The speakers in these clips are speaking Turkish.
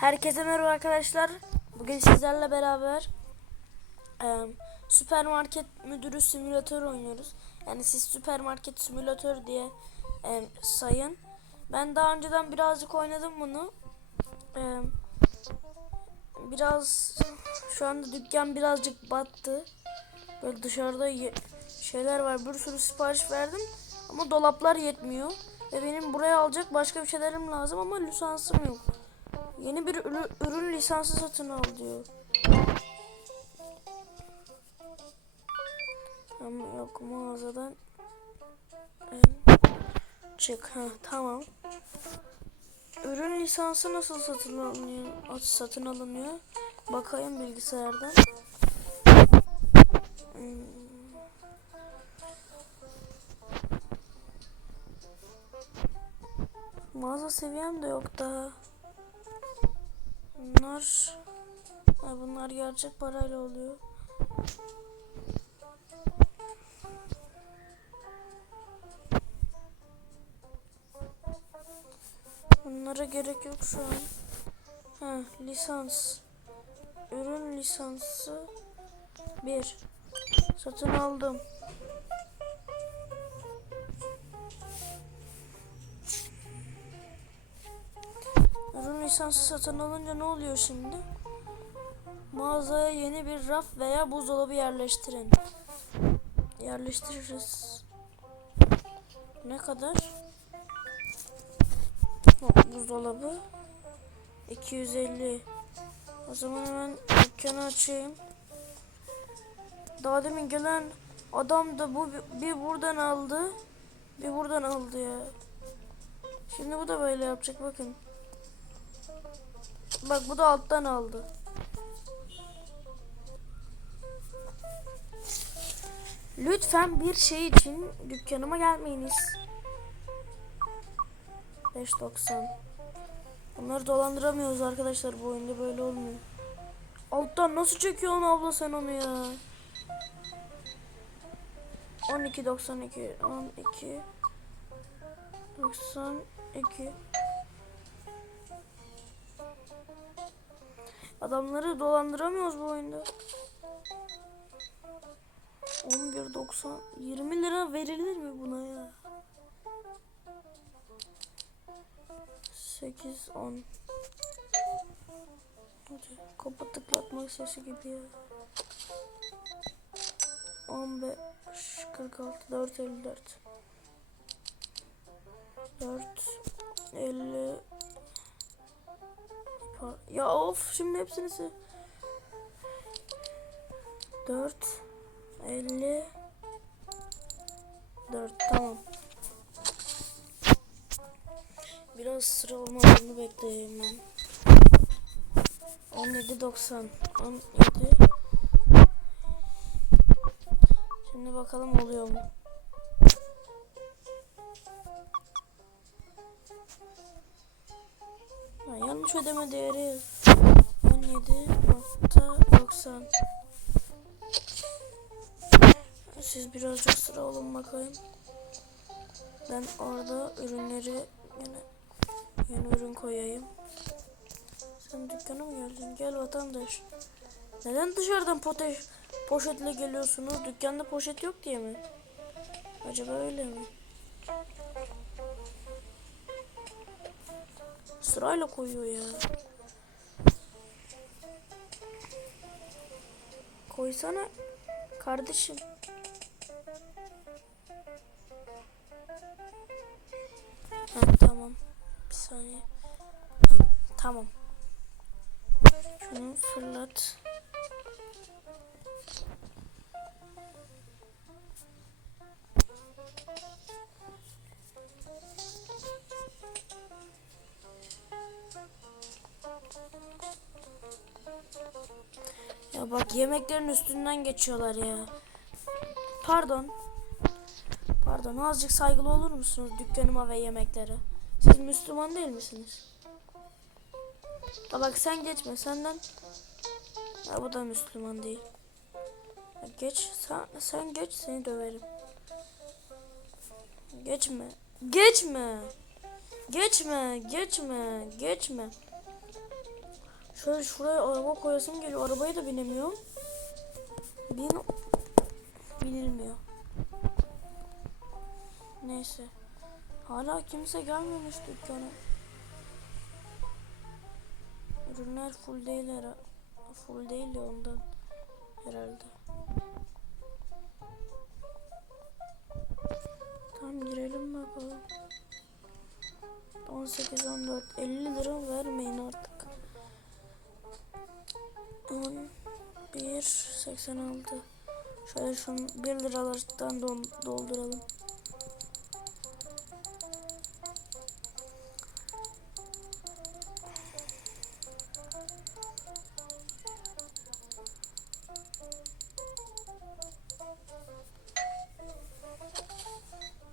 Herkese merhaba arkadaşlar. Bugün sizlerle beraber e, süpermarket müdürü simülatör oynuyoruz. Yani siz süpermarket simülatör diye e, sayın. Ben daha önceden birazcık oynadım bunu. E, biraz şu anda dükkan birazcık battı. Böyle dışarıda şeyler var. Bir sürü sipariş verdim ama dolaplar yetmiyor. Ve benim buraya alacak başka bir şeylerim lazım ama lisansım yok. Yeni bir ürün, lisansı satın al diyor. Ama yok mağazadan çık. Ha, tamam. Ürün lisansı nasıl satın alınıyor? At- Satın alınıyor. Bakayım bilgisayardan. Hmm. Mağaza seviyem de yok daha. Bunlar bunlar gerçek parayla oluyor. Bunlara gerek yok şu an. Ha, lisans. Ürün lisansı 1. Satın aldım. Ürün lisansı satın alınca ne oluyor şimdi? Mağazaya yeni bir raf veya buzdolabı yerleştirin. Yerleştiririz. Ne kadar? Hop, buzdolabı 250. O zaman hemen dükkanı açayım. Daha demin gelen adam da bu bir buradan aldı, bir buradan aldı ya. Şimdi bu da böyle yapacak bakın. Bak bu da alttan aldı. Lütfen bir şey için dükkanıma gelmeyiniz. 5.90 Bunları dolandıramıyoruz arkadaşlar bu oyunda böyle olmuyor. Alttan nasıl çekiyorsun abla sen onu ya? 12.92 12 92 Adamları dolandıramıyoruz bu oyunda. 11.90 20 lira verilir mi buna ya? 8 10 Hadi kapı tıklatmak sesi gibi ya. 15 46 4 54 4 50 Pa- Ya of şimdi hepsini sil. 4 50 4 tamam. Biraz sıra olmadığını bekleyeyim ben. 17 90 17 Şimdi bakalım oluyor mu? Yanlış ödeme değeri 17.90 Siz birazcık sıra olun bakayım. Ben orada ürünleri yine yeni ürün koyayım. Sen dükkana mı geldin? Gel vatandaş. Neden dışarıdan poteş, poşetle geliyorsunuz? Dükkanda poşet yok diye mi? Acaba öyle mi? Sırayla koyuyor ya. Koysana kardeşim. Ha, tamam. Bir saniye. Ha, tamam. Şunu fırlat. Ya bak yemeklerin üstünden geçiyorlar ya. Pardon. Pardon azıcık saygılı olur musunuz dükkanıma ve yemeklere? Siz Müslüman değil misiniz? Ya bak sen geçme senden. Ya bu da Müslüman değil. Ya geç sen, sen geç seni döverim. Geçme. Geçme. Geçme. Geçme. Geçme. Şöyle şuraya araba koyasım geliyor. Arabaya da binemiyorum. Bin... Binilmiyor. Neyse. Hala kimse gelmemiş dükkana. Ürünler full değil herhalde. Full değil ya ondan herhalde. Tamam girelim bakalım. 18 14 50 lira vermeyin artık. 10 1 86 Şöyle şunu 1 liralardan dol- dolduralım.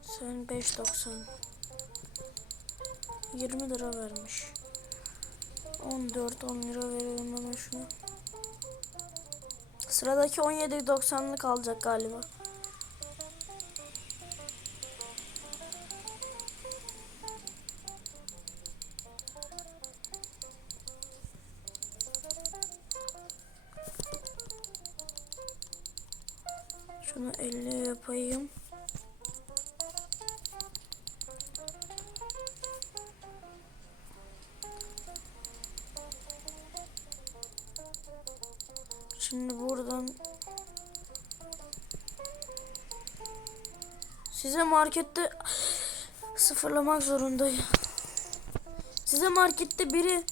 Sen 5.90 20 lira vermiş. 14 10 lira veriyorum hemen şuna. Sıradaki 17.90'lık alacak galiba. Şunu 50 yapayım. Size markette sıfırlamak zorundayım. Size markette biri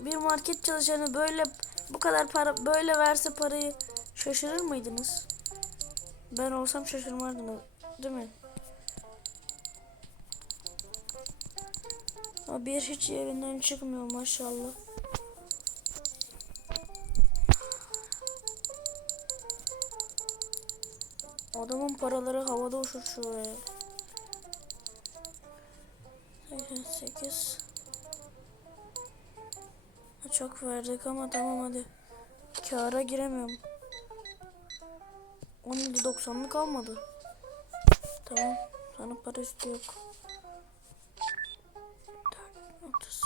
bir market çalışanı böyle bu kadar para böyle verse parayı şaşırır mıydınız? Ben olsam şaşırmardınız, değil mi? O bir hiç yerinden çıkmıyor maşallah. Adamın paraları havada uçuşuyor ya. 88 Çok verdik ama tamam hadi. Kâra giremiyorum. 17.90'lık kalmadı. Tamam. Sana para üstü yok. 4 30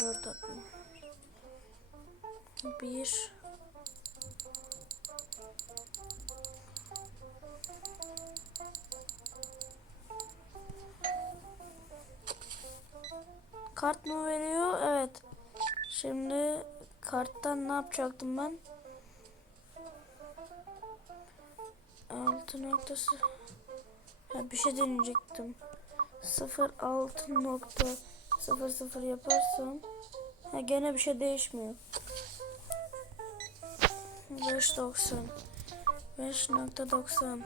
4 atma. 1 Kart mı veriyor? Evet. Şimdi karttan ne yapacaktım ben? Altı noktası. Ha, bir şey deneyecektim. 06 nokta 00 yaparsam ha, gene bir şey değişmiyor. 5.90 5.90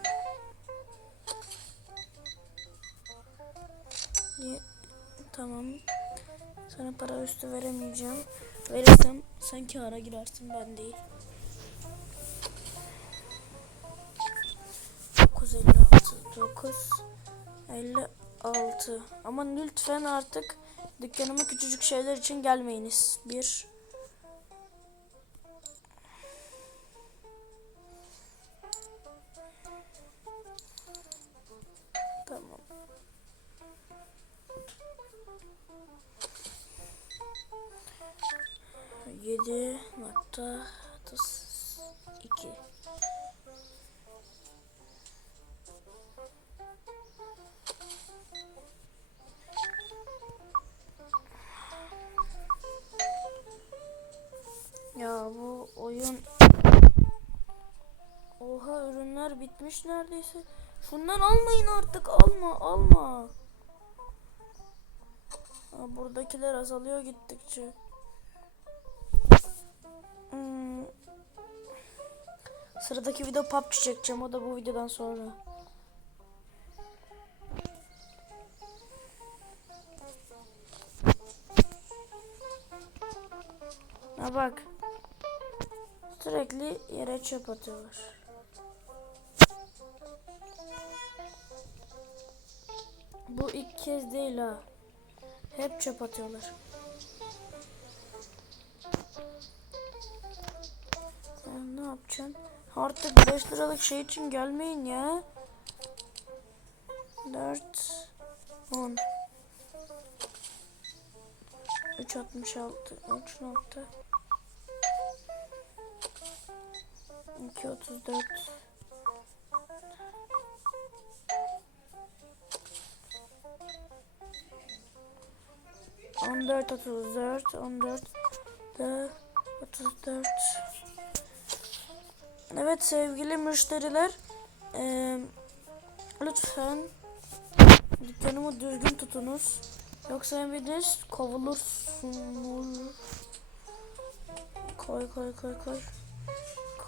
Ye- Tamam. Sana para üstü veremeyeceğim. Verirsem sen kâra girersin ben değil. 956 9 56 Ama lütfen artık dükkanıma küçücük şeyler için gelmeyiniz. Bir bitmiş neredeyse. Şundan almayın artık alma alma. Ha, buradakiler azalıyor gittikçe. Hmm. Sıradaki video PUBG çekeceğim o da bu videodan sonra. Ha bak. Sürekli yere çöp atıyorlar. Bu ilk kez değil ha. Hep çöp atıyorlar. Sen ne yapacaksın? Artık 5 liralık şey için gelmeyin ya. 4 10 366 3 nokta 234 14 34 14 da 34 Evet sevgili müşteriler eee, lütfen dükkanımı düzgün tutunuz. Yoksa hepiniz kovulursunuz. Koy koy koy koy.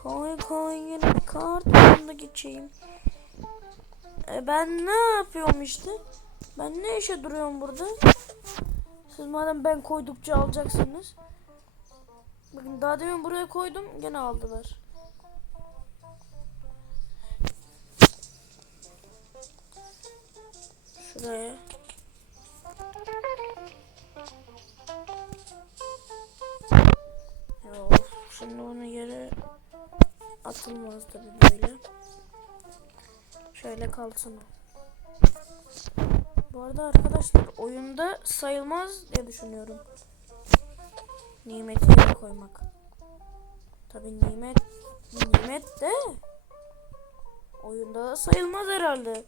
Koy koy yine kartımda geçeyim. E ben ne yapıyorum işte? Ben ne işe duruyorum burada siz madem ben koydukça alacaksınız Bakın daha demin buraya koydum gene aldılar. Şuraya. Yok. Şimdi bunu yere atılmaz tabi böyle. Şöyle kalsın o. Bu arada arkadaşlar oyunda sayılmaz diye düşünüyorum. Nimeti koymak. Tabi nimet nimet de oyunda da sayılmaz herhalde.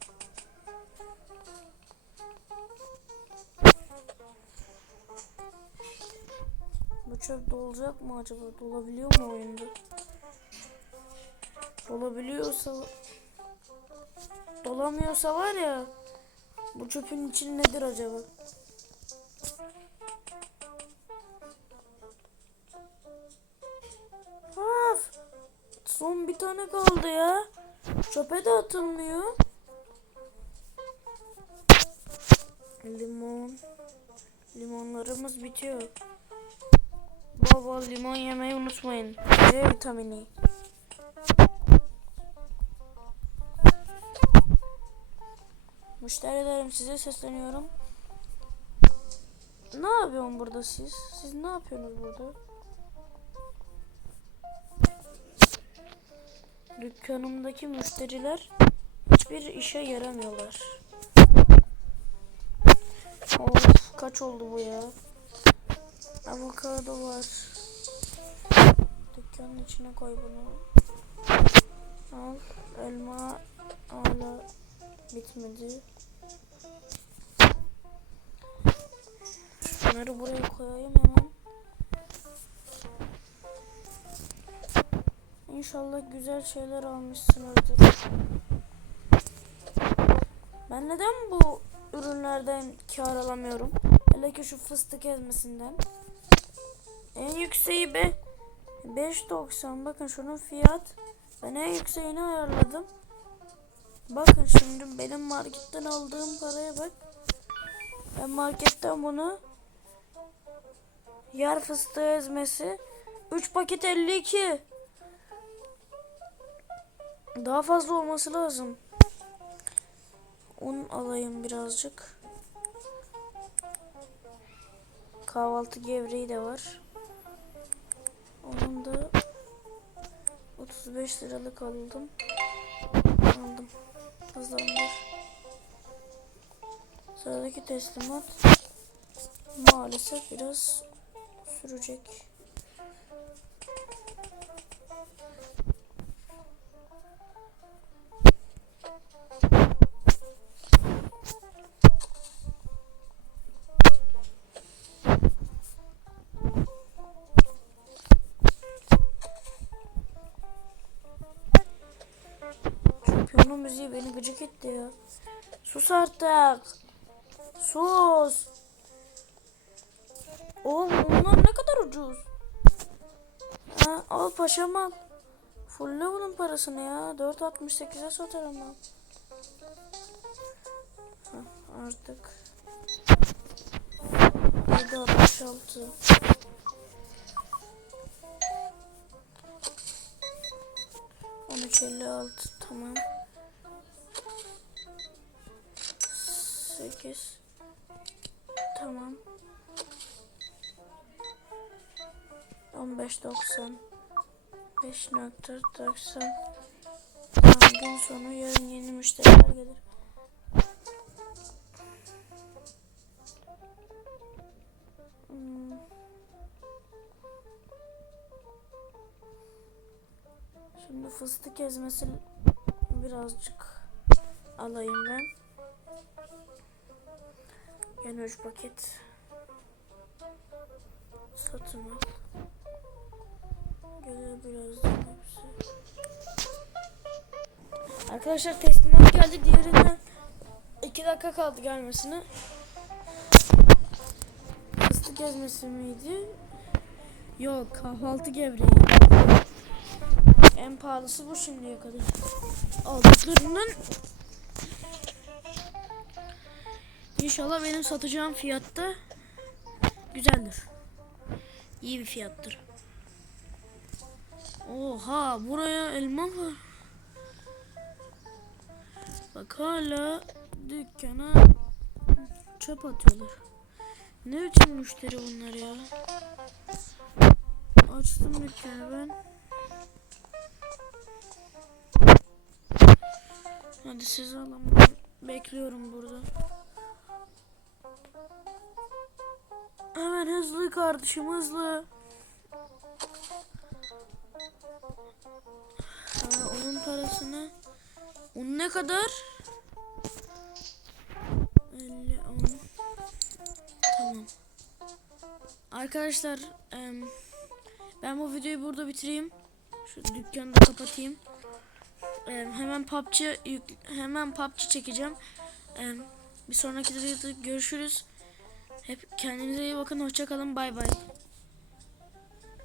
Bu çöp dolacak mı acaba? Dolabiliyor mu oyunda? Dolabiliyorsa dolamıyorsa var ya bu çöpün içi nedir acaba? Of! Son bir tane kaldı ya. Çöpe de atılmıyor. Limon. Limonlarımız bitiyor. Bol limon yemeyi unutmayın. C vitamini. Müşterilerim size sesleniyorum. Ne yapıyorsun burada siz? Siz ne yapıyorsunuz burada? Dükkanımdaki müşteriler hiçbir işe yaramıyorlar. Of kaç oldu bu ya? Avokado var. Dükkanın içine koy bunu. Al elma hala bitmedi. Şunları buraya koyayım hemen. İnşallah güzel şeyler almışsınızdır. Ben neden bu ürünlerden kar alamıyorum? Hele ki şu fıstık ezmesinden. En yükseği be 5.90 bakın şunun fiyat ben en yükseğini ayarladım. Bakın şimdi benim marketten aldığım paraya bak. Ben marketten bunu yer fıstığı ezmesi 3 paket 52. Daha fazla olması lazım. Un alayım birazcık. Kahvaltı gevreği de var. Onun da 35 liralık aldım. Aldım. Sıradaki teslimat maalesef biraz sürecek. Piyano müziği beni gıcık etti ya. Sus artık. Sus. Oğlum bunlar ne kadar ucuz. Ha, al paşam al. Fulle bunun parasını ya. 4.68'e satarım ben. Ha, artık. 7.66. On üç elli altı tamam. Sekiz. Tamam. 15.90 5.90 Bunun sonu yarın yeni müşteriler gelir. Hmm. Şimdi fıstık ezmesi birazcık alayım ben. Gene 3 paket satın al. Gene birazdan hepsi. Arkadaşlar teslimat geldi. Diğerinden 2 dakika kaldı gelmesine. Fıstık ezmesi miydi? Yok kahvaltı gevreği. En pahalısı bu şimdiye kadar. Aldıklarından İnşallah benim satacağım fiyatta güzeldir. İyi bir fiyattır. Oha buraya elma var. Bak hala dükkana çöp atıyorlar. Ne biçim müşteri bunlar ya? Açtım dükkanı ben. Hadi siz alın. Bekliyorum burada. Hemen hızlı kardeşim hızlı. Ha, onun parasını. Onun ne kadar? 50 10. Tamam. Arkadaşlar ben bu videoyu burada bitireyim. Şu dükkanı da kapatayım. Em, hemen PUBG hemen PUBG çekeceğim. Bir sonraki videoda görüşürüz. Hep kendinize iyi bakın. Hoşça kalın. Bay bay.